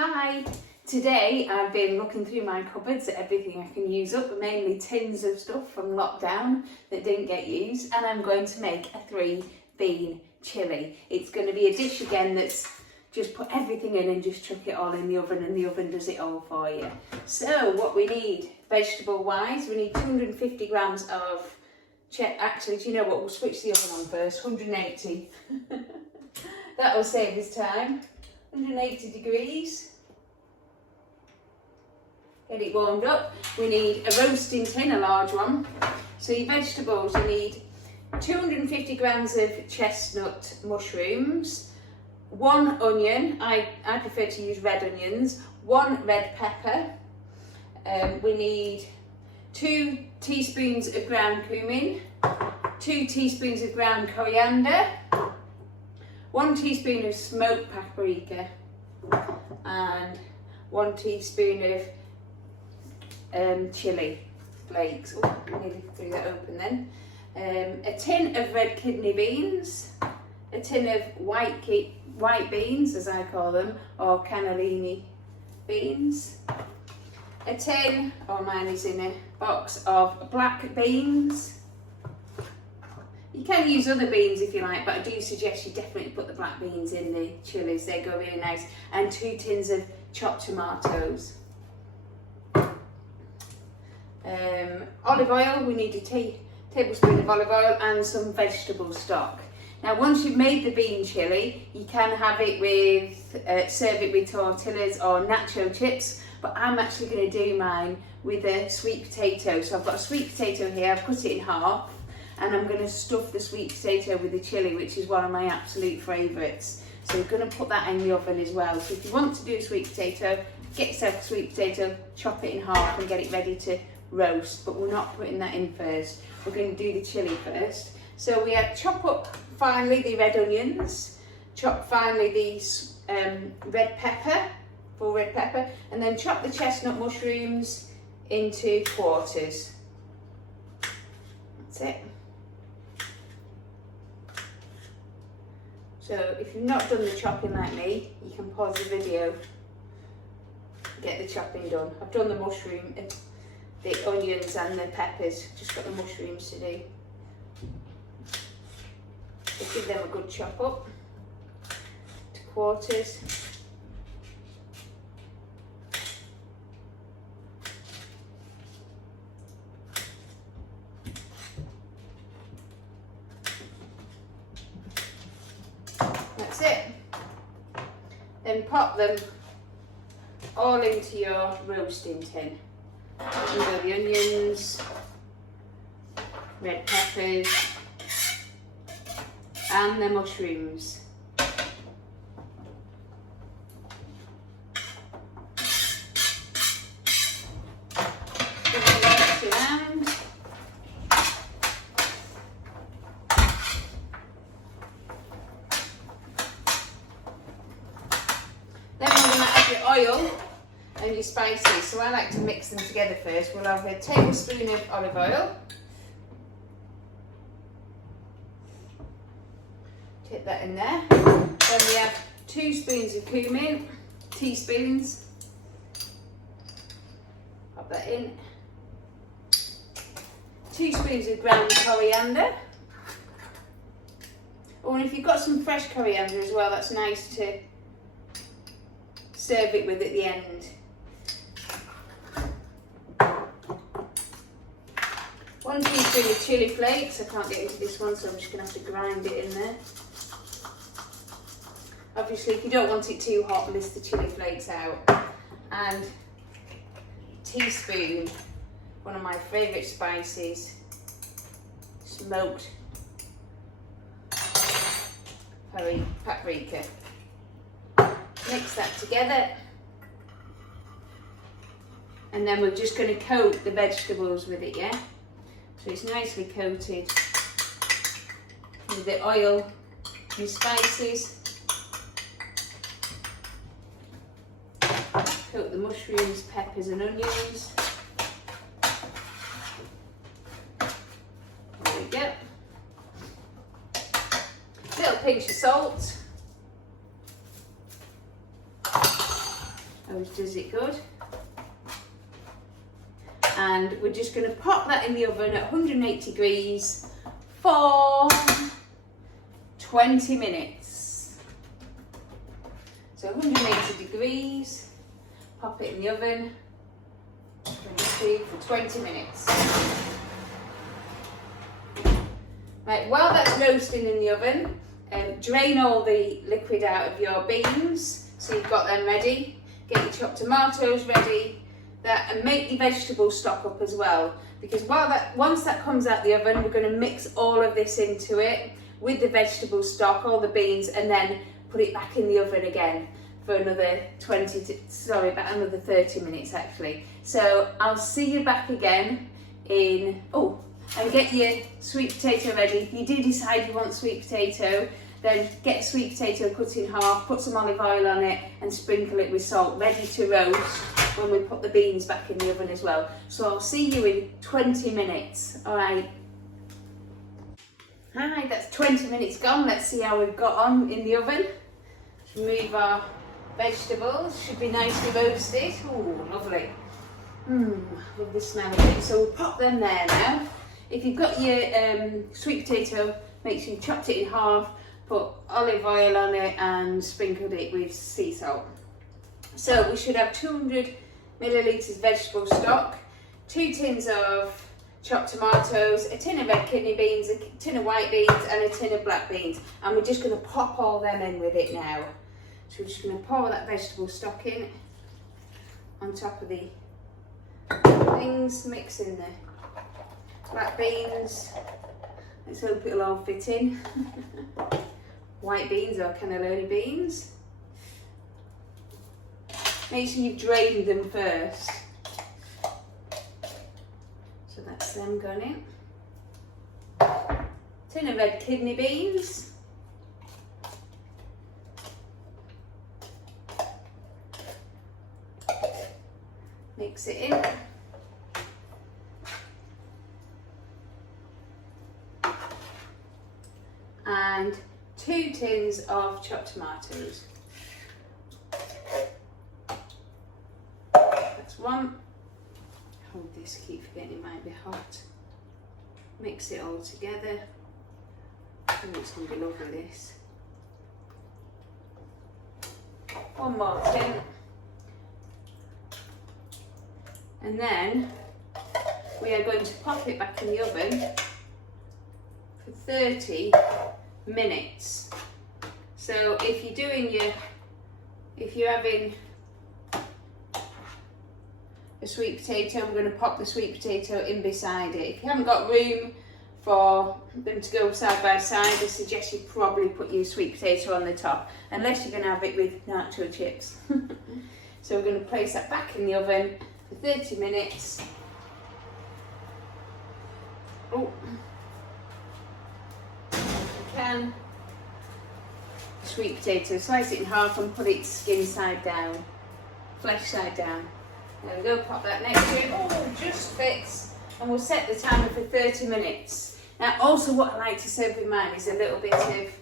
Hi! Today I've been looking through my cupboards at everything I can use up, mainly tins of stuff from lockdown that didn't get used, and I'm going to make a 3-bean chilli. It's going to be a dish again that's just put everything in and just chuck it all in the oven, and the oven does it all for you. So what we need, vegetable wise, we need 250 grams of actually, do you know what, we'll switch the oven on first, 180. That'll save us time. 180 degrees. Get it warmed up. We need a roasting tin, a large one. So your vegetables, you need 250 grams of chestnut mushrooms, 1 onion, I prefer to use red onions, 1 red pepper. We need 2 teaspoons of ground cumin, 2 teaspoons of ground coriander, 1 teaspoon of smoked paprika, and 1 teaspoon of chilli flakes. Oh, I nearly threw that open then. A tin of red kidney beans, a tin of white beans, as I call them, or cannellini beans, a tin, or mine is in a box, of black beans. You can use other beans if you like, but I do suggest you definitely put the black beans in the chilies, they go really nice, and 2 tins of chopped tomatoes. Olive oil, we need a tablespoon of olive oil and some vegetable stock. Now once you've made the bean chilli, you can have it with, serve it with tortillas or nacho chips, but I'm actually going to do mine with a sweet potato. So I've got a sweet potato here, I've cut it in half, and I'm going to stuff the sweet potato with the chilli, which is one of my absolute favourites. So we're going to put that in the oven as well. So if you want to do a sweet potato, get yourself a sweet potato, chop it in half and get it ready to roast, but we're not putting that in first. We're going to do the chilli first. So we chop up finely the red onions, chop finely the red pepper, full red pepper, and then chop the chestnut mushrooms into quarters. That's it. So if you've not done the chopping like me, you can pause the video, get the chopping done. I've done the mushroom, the onions and the peppers, just got the mushrooms to do. So give them a good chop up to quarters. That's it. Then pop them all into your roasting tin. You got the onions, red peppers, and the mushrooms. Put the rest around. Then we're going to add your oil and your spices. So I like to mix them together first. We'll have a tablespoon of olive oil. Take that in there. Then we have 2 spoons of cumin, teaspoons. Pop that in. 2 spoons of ground coriander. Oh, and if you've got some fresh coriander as well, that's nice to serve it with at the end. 1 teaspoon of chilli flakes. I can't get into this one, so I'm just going to have to grind it in there. Obviously, if you don't want it too hot, list the chilli flakes out. And teaspoon, one of my favourite spices, smoked paprika. Mix that together. And then we're just going to coat the vegetables with it, yeah? So it's nicely coated with the oil and spices. Coat the mushrooms, peppers and onions. There we go. Little pinch of salt. Always does it good. And we're just going to pop that in the oven at 180 degrees for 20 minutes. So 180 degrees, pop it in the oven for 20 minutes. Right, while that's roasting in the oven, drain all the liquid out of your beans, so you've got them ready. Get your chopped tomatoes ready, and make your vegetable stock up as well. Because once that comes out the oven, we're going to mix all of this into it with the vegetable stock, all the beans, and then put it back in the oven again for another about another 30 minutes actually. So I'll see you back again in, and get your sweet potato ready. If you do decide you want sweet potato, then get a sweet potato cut in half, put some olive oil on it and sprinkle it with salt, ready to roast when we put the beans back in the oven as well. So I'll see you in 20 minutes, all right? Hi, that's 20 minutes gone. Let's see how we've got on in the oven. Remove our vegetables, should be nicely roasted. Oh, lovely. Love the smell of it. So we'll pop them there now. If you've got your sweet potato, make sure you chopped it in half, put olive oil on it and sprinkled it with sea salt. So we should have 200 millilitres vegetable stock, 2 tins of chopped tomatoes, a tin of red kidney beans, a tin of white beans and a tin of black beans. And we're just going to pop all them in with it now. So we're just going to pour that vegetable stock in on top of the things, mix in the black beans. Let's hope it'll all fit in. White beans or cannellini beans. Make sure you've drained them first. So that's them gone in. Tin of red kidney beans. Mix it in. And 2 tins of chopped tomatoes. That's one. Hold this, keep forgetting it might be hot. Mix it all together. Oh, it's going to be lovely, this. One more tin. And then we are going to pop it back in the oven for 30 minutes. So if you're having a sweet potato, I'm going to pop the sweet potato in beside it. If you haven't got room for them to go side by side, I suggest you probably put your sweet potato on the top, unless you're going to have it with nacho chips. So we're going to place that back in the oven for 30 minutes. Oh, can sweet potato, slice it in half and put it skin side down, flesh side down. There we go, pop that next to it. Oh, just fits. And we'll set the timer for 30 minutes. Now also what I like to serve with mine is a little bit of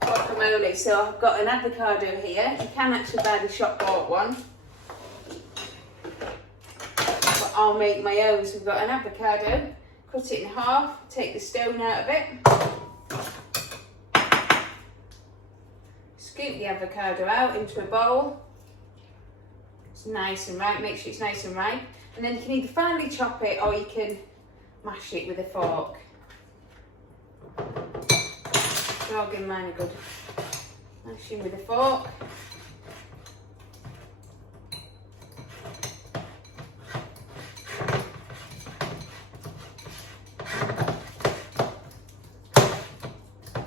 guacamole. So I've got an avocado here. You can actually buy the shop bought one, but I'll make my own. So we've got an avocado, cut it in half, take the stone out of it. Scoop the avocado out into a bowl. It's nice and ripe, make sure it's nice and ripe. And then you can either finely chop it or you can mash it with a fork. I'll give mine a good mashing with a fork.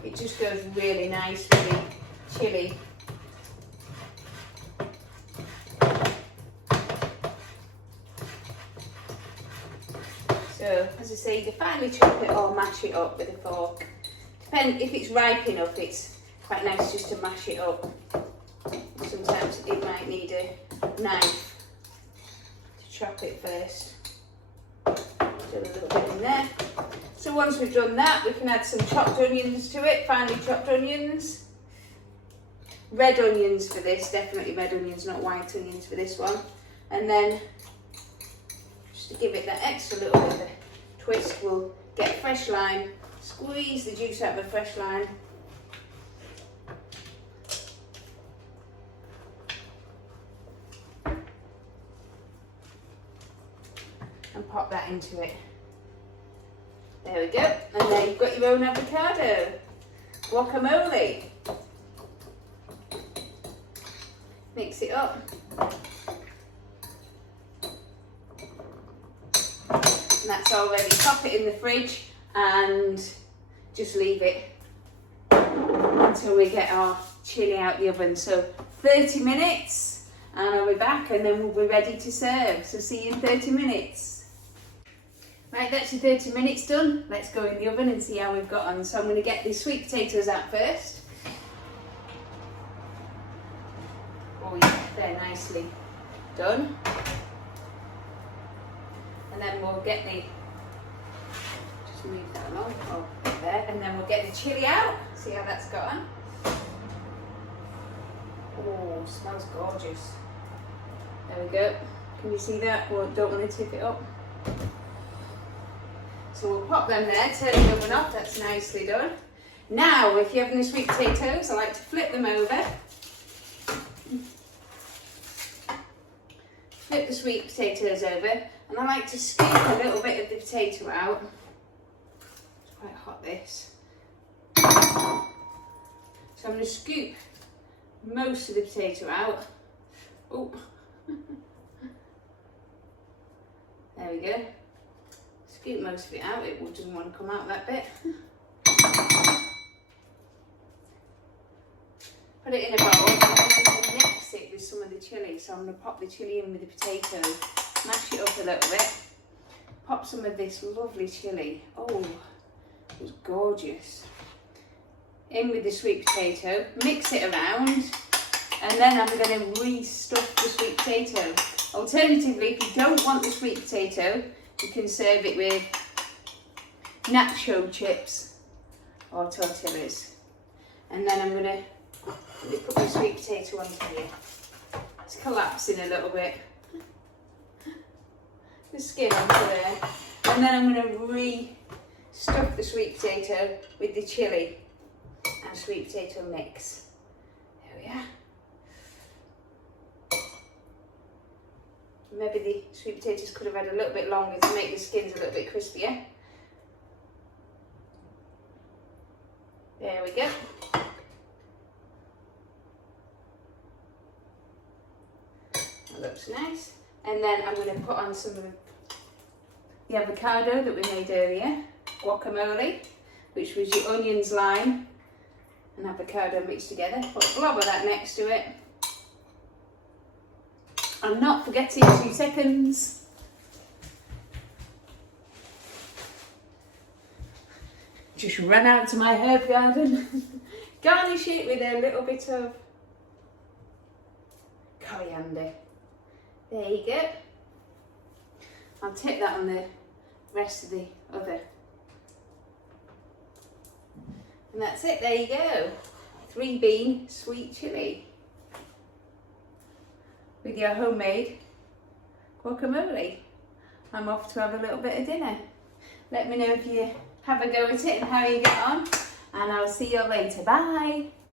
It just goes really nice with the chilli. So, as I say, you can finely chop it or mash it up with a fork. If it's ripe enough, it's quite nice just to mash it up. Sometimes it might need a knife to chop it first. Do a little bit in there. So once we've done that, we can add some chopped onions to it, finely chopped onions. red onions for this, definitely red onions, not white onions for this one. And then, just to give it that extra little bit of a twist, we'll get fresh lime, squeeze the juice out of a fresh lime. And pop that into it. There we go. And there you've got your own avocado. Guacamole. Mix it up. And that's all ready. Pop it in the fridge and just leave it until we get our chili out the oven. So 30 minutes and I'll be back and then we'll be ready to serve. So see you in 30 minutes. Right, that's your 30 minutes done. Let's go in the oven and see how we've got on. So I'm going to get the sweet potatoes out first. Oh yeah, they're nicely done. And then we'll get the, just move that along, oh, there. And then we'll get the chili out, see how that's got on. Oh, smells gorgeous. There we go. Can you see that? Well, don't want to tip it up. So we'll pop them there, turn the oven off, that's nicely done. Now, if you're having the sweet potatoes, I like to flip them over. Flip the sweet potatoes over, and I like to scoop a little bit of the potato out. It's quite hot, this. So I'm going to scoop most of the potato out. Oh. There we go. Scoop most of it out, it doesn't want to come out that bit. Put it in a bowl and then I'm going to mix it with some of the chilli. So I'm going to pop the chilli in with the potato, mash it up a little bit, pop some of this lovely chilli. Oh, it was gorgeous. In with the sweet potato, mix it around, and then I'm going to re-stuff the sweet potato. Alternatively, if you don't want the sweet potato, you can serve it with nacho chips or tortillas. And then I'm going to put my sweet potato onto here. It's collapsing a little bit. The skin onto there. And then I'm going to re-stuff the sweet potato with the chilli and sweet potato mix. There we are. Maybe the sweet potatoes could have had a little bit longer to make the skins a little bit crispier. There we go. That looks nice. And then I'm going to put on some of the avocado that we made earlier, guacamole, which was your onions, lime and avocado mixed together. Put a blob of that next to it. I'm not forgetting 2 seconds. Just ran out to my herb garden. Garnish it with a little bit of coriander. There you go. I'll tip that on the rest of the other. And that's it, there you go. 3 bean sweet chilli with your homemade guacamole. I'm off to have a little bit of dinner. Let me know if you have a go at it and how you get on, and I'll see you later. Bye.